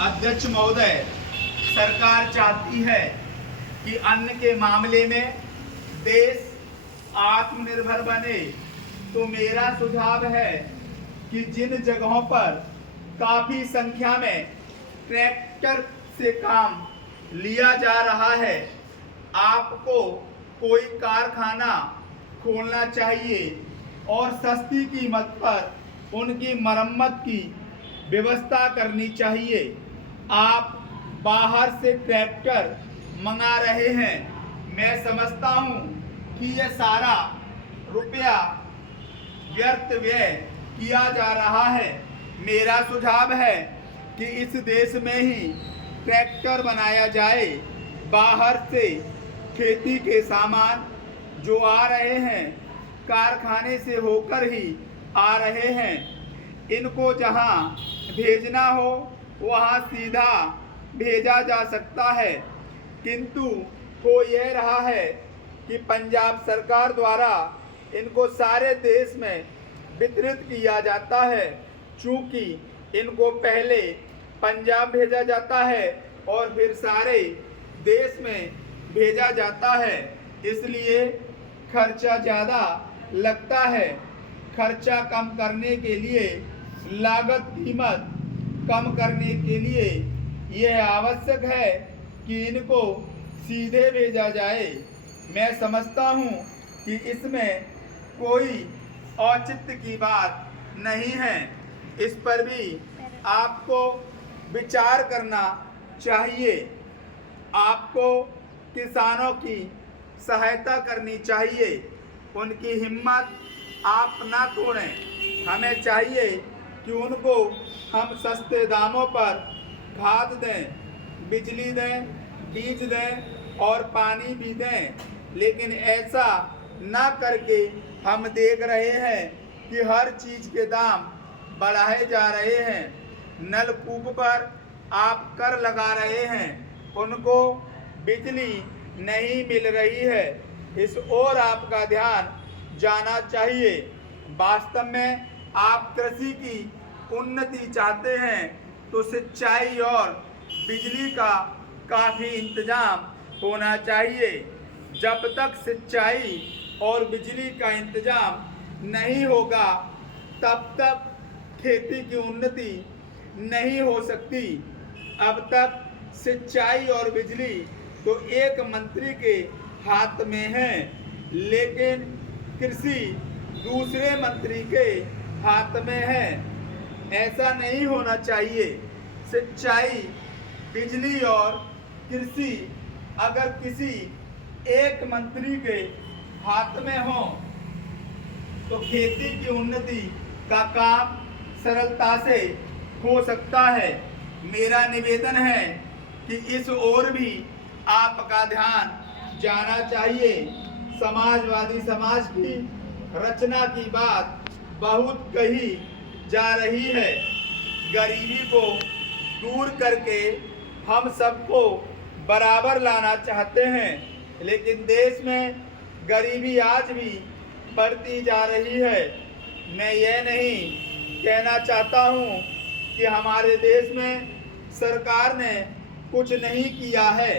अध्यक्ष महोदय, सरकार चाहती है कि अन्न के मामले में देश आत्मनिर्भर बने। तो मेरा सुझाव है कि जिन जगहों पर काफी संख्या में ट्रैक्टर से काम लिया जा रहा है, आपको कोई कारखाना खोलना चाहिए और सस्ती कीमत पर उनकी मरम्मत की व्यवस्था करनी चाहिए। आप बाहर से ट्रैक्टर मंगा रहे हैं। मैं समझता हूं कि यह सारा रुपया व्यर्थ व्यय किया जा रहा है। मेरा सुझाव है कि इस देश में ही ट्रैक्टर बनाया जाए। बाहर से खेती के सामान जो आ रहे हैं, कारखाने से होकर ही आ रहे हैं। इनको जहां भेजना हो वहां सीधा भेजा जा सकता है, किंतु हो यह रहा है कि पंजाब सरकार द्वारा इनको सारे देश में वितरित किया जाता है। चूंकि इनको पहले पंजाब भेजा जाता है और फिर सारे देश में भेजा जाता है, इसलिए खर्चा ज़्यादा लगता है। खर्चा कम करने के लिए, लागत कीमत कम करने के लिए यह आवश्यक है कि इनको सीधे भेजा जाए। मैं समझता हूं कि इसमें कोई औचित्य की बात नहीं है। इस पर भी आपको विचार करना चाहिए। आपको किसानों की सहायता करनी चाहिए। उनकी हिम्मत आप ना तोड़ें। हमें चाहिए कि उनको हम सस्ते दामों पर खाद दें, बिजली दें, बीज दें और पानी भी दें। लेकिन ऐसा ना करके हम देख रहे हैं कि हर चीज़ के दाम बढ़ाए जा रहे हैं। नलकूप पर आप कर लगा रहे हैं, उनको बिजली नहीं मिल रही है। इस ओर आपका ध्यान जाना चाहिए। वास्तव में आप कृषि की उन्नति चाहते हैं तो सिंचाई और बिजली का काफ़ी इंतजाम होना चाहिए। जब तक सिंचाई और बिजली का इंतजाम नहीं होगा, तब तक खेती की उन्नति नहीं हो सकती। अब तक सिंचाई और बिजली तो एक मंत्री के हाथ में है, लेकिन कृषि दूसरे मंत्री के हाथ में है। ऐसा नहीं होना चाहिए। सिंचाई, बिजली और कृषि अगर किसी एक मंत्री के हाथ में हो तो खेती की उन्नति का काम सरलता से हो सकता है। मेरा निवेदन है कि इस ओर भी आपका ध्यान जाना चाहिए। समाजवादी समाज की रचना की बात बहुत कही जा रही है। गरीबी को दूर करके हम सबको बराबर लाना चाहते हैं, लेकिन देश में गरीबी आज भी बढ़ती जा रही है। मैं यह नहीं कहना चाहता हूँ कि हमारे देश में सरकार ने कुछ नहीं किया है।